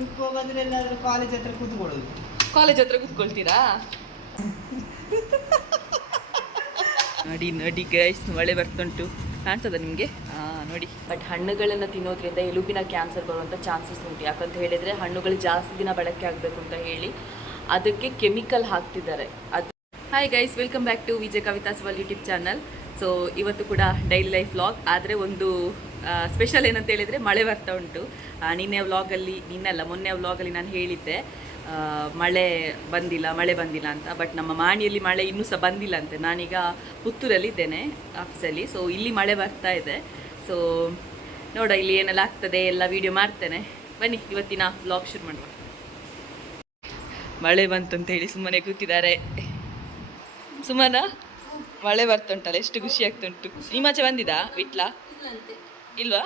ಎಲ್ಲಾದ್ರೂ ಕಾಲೇಜ್ ಹತ್ರ ಕೂತ್ಕೊಳ್ಳೋದು. ಕಾಲೇಜ್ ಹತ್ರ ಕೂತ್ಕೊಳ್ತೀರಾ? ನೋಡಿ ನೋಡಿ ಗೈಸ್ ಮಳೆ ಬರ್ತುಂಟು ಕಾಣ್ತದ ನಿಮಗೆ? ನೋಡಿ. ಬಟ್ ಹಣ್ಣುಗಳನ್ನು ತಿನ್ನೋದ್ರಿಂದ ಎಲುಬಿನ ಕ್ಯಾನ್ಸರ್ ಬರುವಂಥ ಚಾನ್ಸಸ್ ಉಂಟು. ಯಾಕಂತ ಹೇಳಿದರೆ ಹಣ್ಣುಗಳು ಜಾಸ್ತಿ ದಿನ ಬಳಕೆ ಆಗಬೇಕು ಅಂತ ಹೇಳಿ ಅದಕ್ಕೆ ಕೆಮಿಕಲ್ ಹಾಕ್ತಿದ್ದಾರೆ. ಅದು hi guys welcome back to Vijay Kavita's world YouTube channel so ಇವತ್ತು ಕೂಡ ಡೈಲಿ ಲೈಫ್ ವ್ಲಾಗ್ ಆದರೆ ಒಂದು ಸ್ಪೆಷಲ್ ಏನಂತ ಹೇಳಿದರೆ ಮಳೆ ಬರ್ತಾ ಉಂಟು. ನಿನ್ನೆ ವ್ಲಾಗಲ್ಲಿ ನಿನ್ನಲ್ಲ ಮೊನ್ನೆ ವ್ಲಾಗಲ್ಲಿ ನಾನು ಹೇಳಿದ್ದೆ. ಮಳೆ ಬಂದಿಲ್ಲ ಮಳೆ ಬಂದಿಲ್ಲ ಅಂತ. ಬಟ್ ನಮ್ಮ ಮಾಣಿಯಲ್ಲಿ ಮಳೆ ಇನ್ನೂ ಸಹ ಬಂದಿಲ್ಲ ಅಂತೆ. ನಾನೀಗ ಪುತ್ತೂರಲ್ಲಿ ಇದ್ದೇನೆ ಆಫೀಸಲ್ಲಿ ಸೊ ಇಲ್ಲಿ ಮಳೆ ಬರ್ತಾ ಇದೆ. ಸೊ ನೋಡ, ಇಲ್ಲಿ ಏನೆಲ್ಲ ಆಗ್ತದೆ, ಎಲ್ಲ ವಿಡಿಯೋ ಮಾಡ್ತೇನೆ. ಬನ್ನಿ, ಇವತ್ತಿನ ವ್ಲಾಗ್ ಶುರು ಮಾಡುವ ಮಳೆ ಬಂತು ಅಂತ ಹೇಳಿ ಸುಮ್ಮನೆ ಕೂತಿದ್ದಾರೆ. ಸುಮನ? ಮಳೆ ಬರ್ತುಂಟಲ್ಲ, ಎಷ್ಟು ಖುಷಿ ಆಗ್ತುಂಟು. ನಿಮ್ಮಾಚೆ ಬಂದಿದಾ? ವಿಟ್ಲ ಇಲ್ವಾ?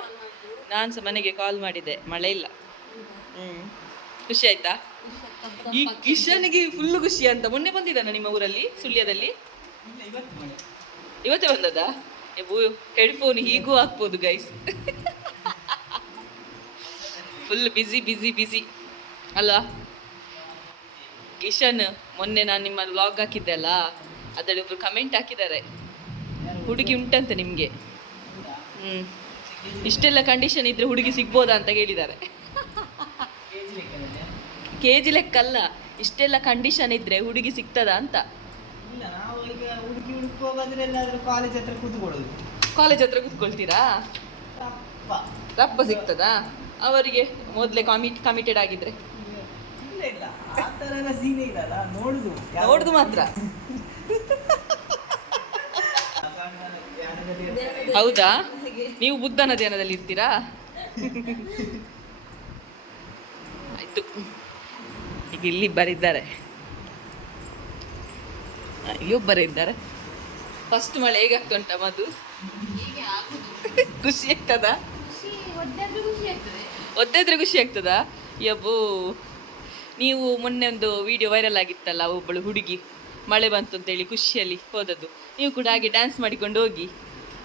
ನಾನು ಸಹ ಮನೆಗೆ ಕಾಲ್ ಮಾಡಿದೆ ಮಳೆ ಇಲ್ಲ. ಹ್ಮ್. ಖುಷಿ ಆಯ್ತಾ? ಈ ಕಿಶನ್ಗೆ ಫುಲ್ ಖುಷಿ ಅಂತ. ಮೊನ್ನೆ ಬಂದಿದ್ದಾನ ನಿಮ್ಮ ಊರಲ್ಲಿ, ಸುಳ್ಯದಲ್ಲಿ? ಇವತ್ತು ಬಂದದಾ ಹೆಡ್ಫೋನ್ ಹೀಗೂ ಹಾಕ್ಬೋದು ಗೈಸ್ ಫುಲ್ ಬಿಸಿ ಬಿಸಿ ಬಿಸಿ ಅಲ್ವಾ ಕಿಶನ್ ಮೊನ್ನೆ ನಾನು ನಿಮ್ಮ ವ್ಲಾಗ್ ಹಾಕಿದ್ದೆ ಅಲ್ಲ? ಅದರಲ್ಲಿ ಒಬ್ರು ಕಮೆಂಟ್ ಹಾಕಿದ್ದಾರೆ. ಹುಡುಗಿ ಉಂಟಂತೆ ನಿಮಗೆ? ಹ್ಮ್. ಇಷ್ಟೆಲ್ಲ ಕಂಡೀಷನ್ ಇದ್ರೆ ಹುಡುಗಿ ಸಿಗ್ಬೋದಾ ಅಂತ ಕೇಳಿದ್ದಾರೆ? ಕೆ ಜಿ ಲೆಕ್ಕ ಅಲ್ಲ. ಇಷ್ಟೆಲ್ಲ ಕಂಡೀಷನ್ ಇದ್ರೆ ಹುಡುಗಿ ಸಿಗ್ತದಾ ಅಂತ. ಕಾಲೇಜ್ ಹತ್ರ ಕೂತ್ಕೊಳ್ಳೋದು. ಕಾಲೇಜ್ ಹತ್ರ ಕೂತ್ಕೊಳ್ತೀರಾ? ರಪ್ಪ ಸಿಗ್ತದಾ? ಅವರಿಗೆ ಮೊದಲೇ ಕಾಮಿಟ್ ಕಮಿಟೆಡ್ ಆಗಿದ್ರೆ. ನೋಡುದು ಮಾತ್ರ. ಹೌದಾ? ನೀವು ಬುದ್ಧನ ಧ್ಯಾನದಲ್ಲಿ ಇರ್ತೀರಾ? ಆಯ್ತು. ಈಗ ಇಲ್ಲಿ ಬರಿದ್ದಾರೆ. ಅಯ್ಯೋ ಬರಿದ್ದಾರೆ. ಫಸ್ಟ್ ಮಳೆ ಹೇಗಾಗ್ತುಂಟ ಮದು ಖುಷಿ ಆಗ್ತದ? ಒದ್ದಾದ್ರೆ ಖುಷಿ ಆಗ್ತದಾ. ಯಬ್ಬೋ. ನೀವು ಮೊನ್ನೆ ಒಂದು ವಿಡಿಯೋ ವೈರಲ್ ಆಗಿತ್ತಲ್ಲ ಒಬ್ಬಳು ಹುಡುಗಿ. ಮಳೆ ಬಂತು ಅಂತೇಳಿ ಖುಷಿಯಲ್ಲಿ ಹೋದದ್ದು. ನೀವು ಕೂಡ ಹಾಗೆ ಡ್ಯಾನ್ಸ್ ಮಾಡಿಕೊಂಡು ಹೋಗಿ.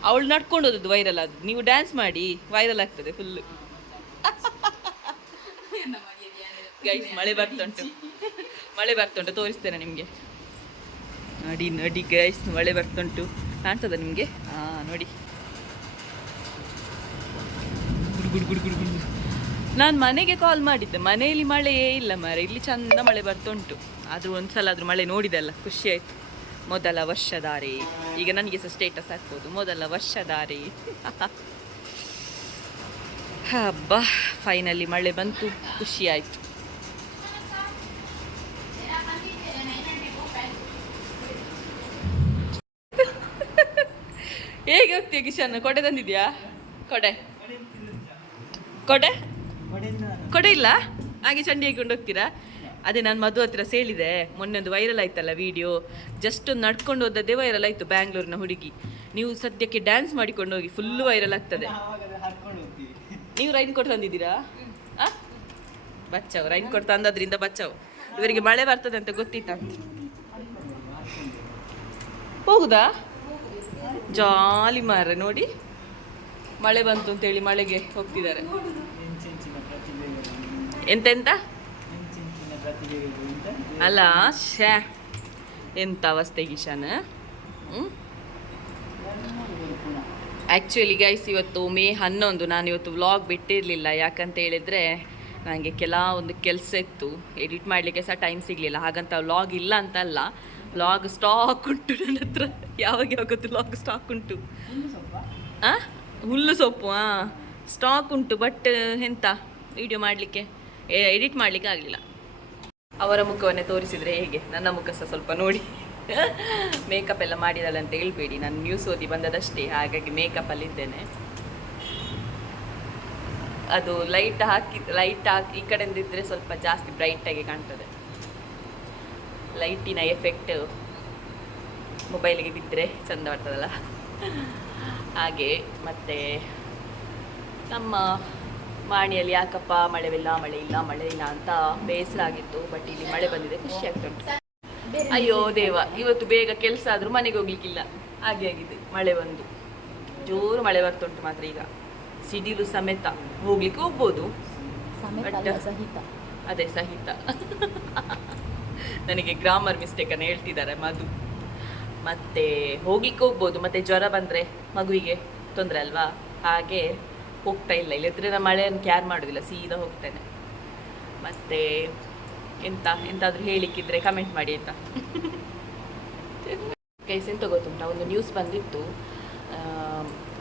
ಅವಳು ನಡ್ಕೊಂಡು ಹೋದದ್ದು ವೈರಲ್ ಆದದ್ದು ನೀವು ಡ್ಯಾನ್ಸ್ ಮಾಡಿ ವೈರಲ್ ಆಗ್ತದೆ ಫುಲ್ಲು ಗೈಸ್ ಮಳೆ ಬರ್ತುಂಟು ಮಳೆ ಬರ್ತುಂಟು ತೋರಿಸ್ತೇನೆ ನಿಮಗೆ. ನೋಡಿ ನೋಡಿ ಗೈಸ್ ಮಳೆ ಬರ್ತುಂಟು ಕಾಣ್ತದ ನಿಮಗೆ? ಹಾಂ ನೋಡಿ. Good good good good, good. ನಾನು ಮನೆಗೆ ಕಾಲ್ ಮಾಡಿದ್ದೆ. ಮನೆಯಲ್ಲಿ ಮಳೆಯೇ ಇಲ್ಲ ಮರ. ಇಲ್ಲಿ ಚಂದ ಮಳೆ ಬರ್ತುಂಟು ಆದರೂ ಒಂದ್ಸಲ ಆದರೂ ಮಳೆ ನೋಡಿದಲ್ಲ. ಖುಷಿ ಆಯ್ತು. ಮೊದಲ ವರ್ಷದಾರಿ. ಈಗ ನನಗೆ ಸಹ ಸ್ಟೇಟಸ್ ಹಾಕ್ಬೋದು. ಮೊದಲ ವರ್ಷದಾರಿ. ಹಬ್ಬ. ಫೈನಲಿ ಮಳೆ ಬಂತು. ಖುಷಿ ಆಯ್ತು. ಹೇಗೆ ಹೋಗ್ತೀಯ ಕಿಶನ್? ಕೊಡೆ ತಂದಿದ್ಯಾ? ಕೊಡೆ. ಕೊಡೆ? ಇಲ್ಲ ಹಾಗೆ ಚಂಡಿ ಹಾಕೊಂಡು ಹೋಗ್ತೀರಾ? ಅದೇ ನಾನು ಮಧು ಹತ್ರ ಸೇಳಿದೆ. ಮೊನ್ನೆ ಒಂದು ವೈರಲ್ ಆಯ್ತಲ್ಲ ವಿಡಿಯೋ ಜಸ್ಟ್ ಒಂದು ನಡ್ಕೊಂಡು ಹೋದದ್ದೇ ವೈರಲ್ ಆಯ್ತು ಬ್ಯಾಂಗ್ಳೂರಿನ ಹುಡುಗಿ. ನೀವು ಸದ್ಯಕ್ಕೆ ಡ್ಯಾನ್ಸ್ ಮಾಡಿಕೊಂಡು ಹೋಗಿ ಫುಲ್ ವೈರಲ್ ಆಗ್ತದೆ. ನೀವು ರೈನ್ ಕೊಟ್ಟು ತಂದಿದ್ದೀರಾ? ಬಚ್ಚಾವು ರೈನ್ ಕೊಟ್ಟು ತಂದದ್ರಿಂದ ಬಚ್ಚಾವು ಇವರಿಗೆ ಮಳೆ ಬರ್ತದೆ ಅಂತ ಗೊತ್ತಿತ್ತಂತ ಹೋಗುದಾ? ಜಾಲಿ ಮಾರ ನೋಡಿ. ಮಳೆ ಬಂತು ಅಂತೇಳಿ ಮಳೆಗೆ ಹೋಗ್ತಿದ್ದಾರೆ. ಎಂತೆಂತ? ಅಂತ ಅಲ್ಲ, ಶ್ಯಾ. ಎಂತ ಅವಸ್ಥೆ ಕಿಶನ್ ಆ್ಯಕ್ಚುಲಿ ಗೈಸ್ ಇವತ್ತು ಮೇ ಹನ್ನೊಂದು. ನಾನು ಇವತ್ತು ವ್ಲಾಗ್ ಬಿಟ್ಟಿರಲಿಲ್ಲ. ಯಾಕಂತ ಹೇಳಿದರೆ ನನಗೆ ಕೆಲವೊಂದು ಕೆಲಸ ಇತ್ತು. ಎಡಿಟ್ ಮಾಡಲಿಕ್ಕೆ ಸಹ ಟೈಮ್ ಸಿಗಲಿಲ್ಲ. ಹಾಗಂತ ವ್ಲಾಗ್ ಇಲ್ಲ ಅಂತಲ್ಲ. ವ್ಲಾಗ್ ಸ್ಟಾಕ್ ಉಂಟು ನನ್ನ ಹತ್ರ. ಯಾವಾಗ ಯಾವತ್ತು ವ್ಲಾಗ್ ಸ್ಟಾಕ್ ಉಂಟು? ಹಾಂ ಹುಲ್ಲು ಸೊಪ್ಪು ಹಾಂ ಸ್ಟಾಕ್ ಉಂಟು ಬಟ್ ಎಂತ? ವಿಡಿಯೋ ಮಾಡಲಿಕ್ಕೆ. ಎಡಿಟ್ ಮಾಡಲಿಕ್ಕೆ ಆಗಲಿಲ್ಲ. ಅವರ ಮುಖವನ್ನೇ ತೋರಿಸಿದರೆ ಹೇಗೆ? ನನ್ನ ಮುಖ ಸಹ ಸ್ವಲ್ಪ ನೋಡಿ. ಮೇಕಪ್ ಎಲ್ಲ ಮಾಡಿದಲ್ಲ ಅಂತ ಹೇಳ್ಬೇಡಿ. ನಾನು ನ್ಯೂಸ್ ಓದಿ ಬಂದದಷ್ಟೇ, ಹಾಗಾಗಿ ಮೇಕಪ್ಪಲ್ಲಿದ್ದೇನೆ ಅದು ಲೈಟ್ ಹಾಕಿ ಲೈಟ್ ಹಾಕಿ, ಈ ಕಡೆಯಿಂದ ಇದ್ದರೆ ಸ್ವಲ್ಪ ಜಾಸ್ತಿ ಬ್ರೈಟಾಗಿ ಕಾಣ್ತದೆ. ಲೈಟಿನ ಎಫೆಕ್ಟ್ ಮೊಬೈಲಿಗೆ ಬಿದ್ದರೆ ಚಂದ ಬರ್ತದಲ್ಲ. ಹಾಗೆ ಮತ್ತೆ ನಮ್ಮ ಮಾಣಿಯಲ್ಲಿ ಯಾಕಪ್ಪ ಮಳೆವಿಲ್ಲ ಮಳೆ ಇಲ್ಲ ಮಳೆ ಇಲ್ಲ ಅಂತ ಬೇಸರ ಆಗಿತ್ತು ಬಟ್ ಇಲ್ಲಿ ಮಳೆ ಬಂದಿದೆ ಖುಷಿ ಆಗ್ತುಂಟು ಅಯ್ಯೋ ದೇವ ಇವತ್ತು ಬೇಗ ಕೆಲಸ ಆದರೂ ಮನೆಗೆ ಹೋಗ್ಲಿಕ್ಕಿಲ್ಲ. ಹಾಗೆ ಆಗಿದೆ ಮಳೆ ಬಂದು. ಜೋರು ಮಳೆ ಬರ್ತುಂಟು ಮಾತ್ರ ಈಗ. ಸಿಡಿಲು ಸಮೇತ ಹೋಗ್ಲಿಕ್ಕೆ ಹೋಗ್ಬೋದು. ಅದೇ ಸಹಿತ. ನನಗೆ ಗ್ರಾಮರ್ ಮಿಸ್ಟೇಕನ್ನು ಹೇಳ್ತಿದ್ದಾರೆ ಮಧು. ಮತ್ತೆ ಹೋಗ್ಲಿಕ್ಕೆ ಹೋಗ್ಬೋದು ಮತ್ತೆ ಜ್ವರ ಬಂದ್ರೆ ಮಗುವಿಗೆ ತೊಂದರೆ ಅಲ್ವಾ? ಹಾಗೆ ಹೋಗ್ತಾ ಇಲ್ಲ. ಇಲ್ಲದ್ರೆ ನಾನು ಮಳೆಯನ್ನು ಕ್ಯಾರ್ ಮಾಡೋದಿಲ್ಲ, ಸೀದಾ ಹೋಗ್ತೇನೆ. ಮತ್ತೆ ಎಂತ, ಎಂತಾದರೂ ಹೇಳಿಕ್ಕಿದ್ರೆ ಕಮೆಂಟ್ ಮಾಡಿ ಅಂತ ಕೈಸ್ ಎಂತ ಗೊತ್ತುಂಟ? ಒಂದು ನ್ಯೂಸ್ ಬಂದಿತ್ತು.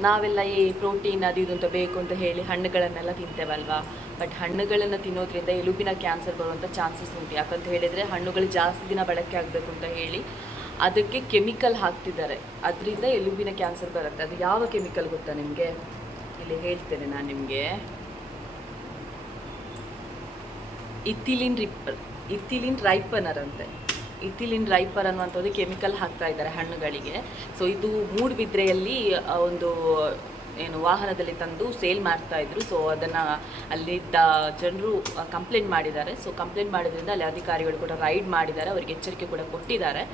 ನಾವೆಲ್ಲ ಈ ಪ್ರೋಟೀನ್ ಅದು ಇದು ಅಂತ ಬೇಕು ಅಂತ ಹೇಳಿ ಹಣ್ಣುಗಳನ್ನೆಲ್ಲ ತಿಂತೇವಲ್ವಾ? ಬಟ್ ಹಣ್ಣುಗಳನ್ನು ತಿನ್ನೋದ್ರಿಂದ ಎಲುಬಿನ ಕ್ಯಾನ್ಸರ್ ಬರುವಂಥ ಚಾನ್ಸಸ್ ಉಂಟು. ಯಾಕಂತ ಹೇಳಿದರೆ ಹಣ್ಣುಗಳು ಜಾಸ್ತಿ ದಿನ ಬಳಕೆ ಆಗಬೇಕು ಅಂತ ಹೇಳಿ ಅದಕ್ಕೆ ಕೆಮಿಕಲ್ ಹಾಕ್ತಿದ್ದಾರೆ. ಅದರಿಂದ ಎಲುಬಿನ ಕ್ಯಾನ್ಸರ್ ಬರುತ್ತೆ. ಅದು ಯಾವ ಕೆಮಿಕಲ್ ಗೊತ್ತಾ ನಿಮಗೆ? ಇಲ್ಲಿ ಹೇಳ್ತೇನೆ ನಾನು ನಿಮಗೆ. ಇಥಿಲಿನ್ ರಿಪ್ಪರ್ ಇಥಿಲಿನ್ ರೈಪನರ್ ಅಂತೆ. ಇಥಿಲಿನ್ ರೈಪರ್ ಅನ್ನುವಂಥದ್ದು ಕೆಮಿಕಲ್ ಹಾಕ್ತಾ ಇದ್ದಾರೆ ಹಣ್ಣುಗಳಿಗೆ. ಸೊ ಇದು ಮೂಡುಬಿದ್ರೆಯಲ್ಲಿ ಒಂದು ಏನು ವಾಹನದಲ್ಲಿ ತಂದು ಸೇಲ್ ಮಾಡ್ತಾ ಇದ್ರು. ಸೊ ಅದನ್ನು ಅಲ್ಲಿದ್ದ ಜನರು ಕಂಪ್ಲೇಂಟ್ ಮಾಡಿದ್ದಾರೆ. ಸೊ ಕಂಪ್ಲೇಂಟ್ ಮಾಡಿದ್ರಿಂದ ಅಲ್ಲಿ ಅಧಿಕಾರಿಗಳು ಕೂಡ ರೈಡ್ ಮಾಡಿದ್ದಾರೆ. ಅವರಿಗೆ ಎಚ್ಚರಿಕೆ ಕೂಡ ಕೊಟ್ಟಿದ್ದಾರೆ.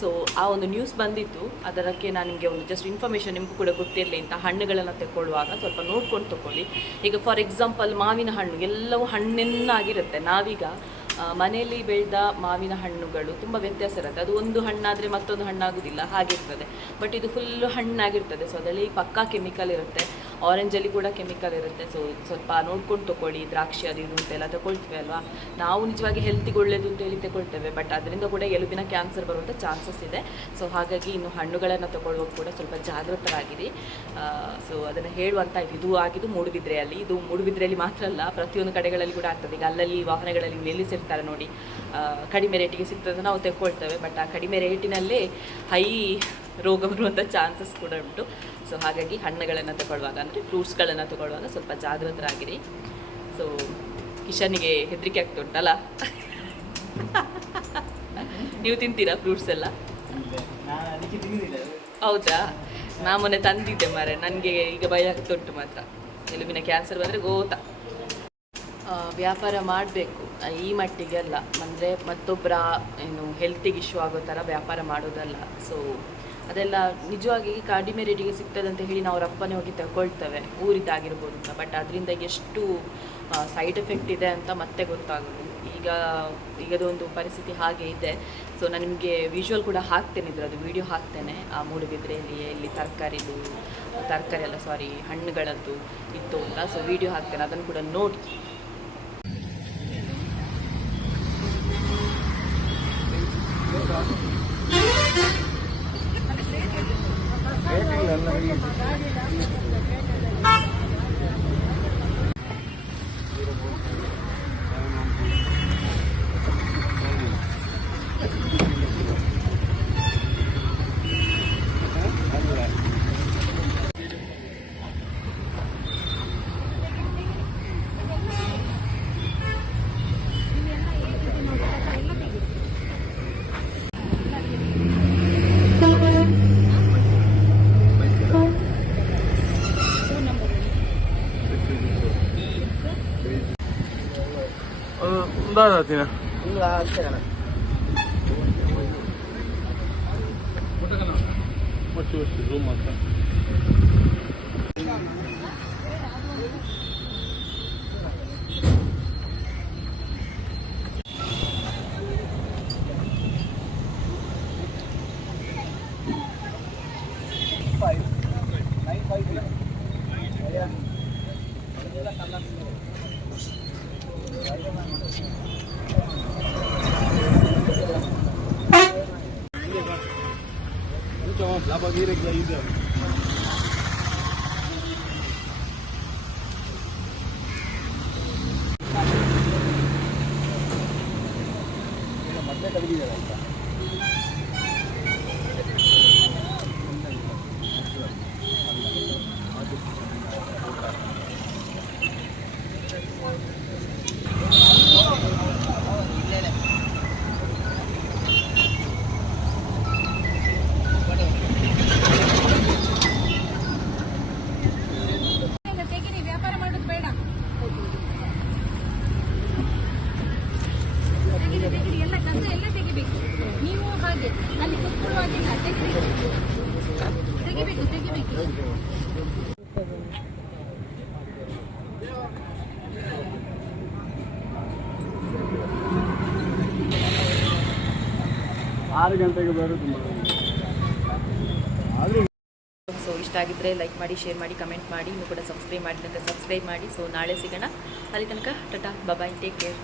ಸೊ ಆ ಒಂದು ನ್ಯೂಸ್ ಬಂದಿತ್ತು. ಅದಕ್ಕೆ ನಾನು ನಿಮಗೆ ಒಂದು ಜಸ್ಟ್ ಇನ್ಫಾರ್ಮೇಷನ್ ನಿಮಗೂ ಕೂಡ ಗೊತ್ತಿರಲಿ. ಅಂತ ಹಣ್ಣುಗಳನ್ನು ತಗೊಳ್ಳುವಾಗ ಸ್ವಲ್ಪ ನೋಡ್ಕೊಂಡು ತಗೊಳ್ಳಿ ಈಗ ಫಾರ್ ಎಕ್ಸಾಂಪಲ್ ಮಾವಿನ ಹಣ್ಣು, ಎಲ್ಲವೂ ಹಣ್ಣೆನ್ನಾಗಿರುತ್ತೆ. ನಾವೀಗ ಮನೆಯಲ್ಲಿ ಬೆಳೆದ ಮಾವಿನ ಹಣ್ಣುಗಳು ತುಂಬ ವ್ಯತ್ಯಾಸ ಇರುತ್ತೆ. ಅದು ಒಂದು ಹಣ್ಣಾದರೆ ಮತ್ತೊಂದು ಹಣ್ಣಾಗೋದಿಲ್ಲ ಹಾಗಿರ್ತದೆ ಬಟ್ ಇದು ಫುಲ್ಲು ಹಣ್ಣಾಗಿರ್ತದೆ. ಸೊ ಅದರಲ್ಲಿ ಪಕ್ಕಾ ಕೆಮಿಕಲ್ ಇರುತ್ತೆ. ಆರೆಂಜಲ್ಲಿ ಕೂಡ ಕೆಮಿಕಲ್ ಇರುತ್ತೆ. ಸೊ ಸ್ವಲ್ಪ ನೋಡ್ಕೊಂಡು ತಗೊಳ್ಳಿ ದ್ರಾಕ್ಷಿ ಅದು ಇದು ಅಂತೆಲ್ಲ ತಗೊಳ್ತೀವಿ ಅಲ್ವಾ? ನಾವು ನಿಜವಾಗಿ ಹೆಲ್ತಿಗೆ ಅಂತ ಹೇಳಿ ತಗೊಳ್ತೇವೆ ಬಟ್ ಅದರಿಂದ ಕೂಡ ಎಲುಬಿನ ಕ್ಯಾನ್ಸರ್ ಬರುವಂಥ ಚಾನ್ಸಸ್ ಇದೆ. ಸೊ ಹಾಗಾಗಿ ಇನ್ನು ಹಣ್ಣುಗಳನ್ನು ತಗೊಳ್ಳುವಾಗ ಕೂಡ ಸ್ವಲ್ಪ ಜಾಗೃತರಾಗಿರಿ ಸೊ ಅದನ್ನು ಹೇಳುವಂಥ ಇದು ಇದು ಆಗಿದ್ದು ಮೂಡುಬಿದ್ರೆಯಲ್ಲಿ ಇದು ಮೂಡುಬಿದ್ರೆಯಲ್ಲಿ ಮಾತ್ರ ಅಲ್ಲ, ಪ್ರತಿಯೊಂದು ಕಡೆಗಳಲ್ಲಿ ಕೂಡ ಆಗ್ತದೆ. ಈಗ ಅಲ್ಲಲ್ಲಿ, ವಾಹನಗಳಲ್ಲಿ ನಿಲ್ಲಿಸಿರ್ತಾರೆ ನೋಡಿ. ಕಡಿಮೆ ರೇಟಿಗೆ ಸಿಗ್ತದೆ ನಾವು ತೆಕ್ಕೊಳ್ತೇವೆ ಬಟ್ ಆ ಕಡಿಮೆ ರೇಟಿನಲ್ಲೇ ಹೈ ರೋಗ ಬರುವಂಥ ಚಾನ್ಸಸ್ ಕೂಡ ಉಂಟು. ಸೊ ಹಾಗಾಗಿ ಹಣ್ಣುಗಳನ್ನು ತಗೊಳ್ಳುವಾಗ ಅಂದರೆ ಫ್ರೂಟ್ಸ್ಗಳನ್ನು ತಗೊಳ್ಳುವಾಗ ಸ್ವಲ್ಪ ಜಾಗೃತರಾಗಿರಿ ಸೊ ಕಿಶನಿಗೆ ಹೆದರಿಕೆ ಆಗ್ತುಂಟಲ್ಲ? ನೀವು ತಿಂತೀರಾ ಫ್ರೂಟ್ಸ್ ಎಲ್ಲ? ಹೌದಾ? ನಾ ಮೊನ್ನೆ ತಂದಿದ್ದೆ ಮಾರೆ ನನಗೆ ಈಗ ಭಯ ಆಗ್ತುಂಟು ಮಾತ್ರ. ಎಲುಬಿನ ಕ್ಯಾನ್ಸರ್ ಬಂದರೆ ಗೋತ. ವ್ಯಾಪಾರ ಮಾಡಬೇಕು. ಈ ಮಟ್ಟಿಗೆ ಅಲ್ಲ ಅಂದರೆ ಮತ್ತೊಬ್ಬರ ಏನು ಹೆಲ್ತಿಗೆ ಇಶ್ಯೂ ಆಗೋ ಥರ ವ್ಯಾಪಾರ ಮಾಡೋದಲ್ಲ. ಸೊ ಅದೆಲ್ಲ ನಿಜವಾಗಿ ಕಡಿಮೆ ರೇಟಿಗೆ ಸಿಗ್ತದೆ ಅಂತ ಹೇಳಿ ನಾವು ರಪ್ಪನೆ ಹೋಗಿ ತಗೊಳ್ತೇವೆ ಊರಿದ್ದಾಗಿರ್ಬೋದು ಅಂತ. ಬಟ್ ಅದರಿಂದ ಎಷ್ಟು ಸೈಡ್ ಎಫೆಕ್ಟ್ ಇದೆ ಅಂತ ಮತ್ತೆ ಗೊತ್ತಾಗೋದು. ಈಗ, ಈಗದೊಂದು ಪರಿಸ್ಥಿತಿ ಹಾಗೆ ಇದೆ. ಸೊ ನಾನು ನಿಮಗೆ ವಿಜುವಲ್ ಕೂಡ ಹಾಕ್ತೇನೆ ಇದ್ರದ್ದು ವಿಡಿಯೋ ಹಾಕ್ತೇನೆ. ಆ, ಮೂಡುಬಿದ್ರೆಯಲ್ಲಿ, ಎಲ್ಲಿ ತರಕಾರಿದು, ತರಕಾರಿ ಅಲ್ಲ ಸಾರಿ ಹಣ್ಣುಗಳದ್ದು ಇತ್ತು ಅಂತ. ಸೊ ವಿಡಿಯೋ ಹಾಕ್ತೇನೆ. ಅದನ್ನು ಕೂಡ ನೋಡಿ Bye. Dai, Tina. ಮತ್ತೆ ಜೂಮ್ ಅಣ್ಣ. exactement. La bagarre avec la ಆರು ಗಂಟೆಗೆ ಸೊ ಇಷ್ಟ ಆಗಿದ್ರೆ ಲೈಕ್ ಮಾಡಿ ಶೇರ್ ಮಾಡಿ ಕಮೆಂಟ್ ಮಾಡಿ ನೀವು ಕೂಡ ಸಬ್ಸ್ಕ್ರೈಬ್ ಮಾಡಿ ತನಕ ಸಬ್ಸ್ಕ್ರೈಬ್ ಮಾಡಿ. ಸೊ ನಾಳೆ ಸಿಗೋಣ. ಅಲ್ಲಿ ತನಕ, ಟಟಾ ಬಾಯ್ ಟೇಕ್ ಕೇರ್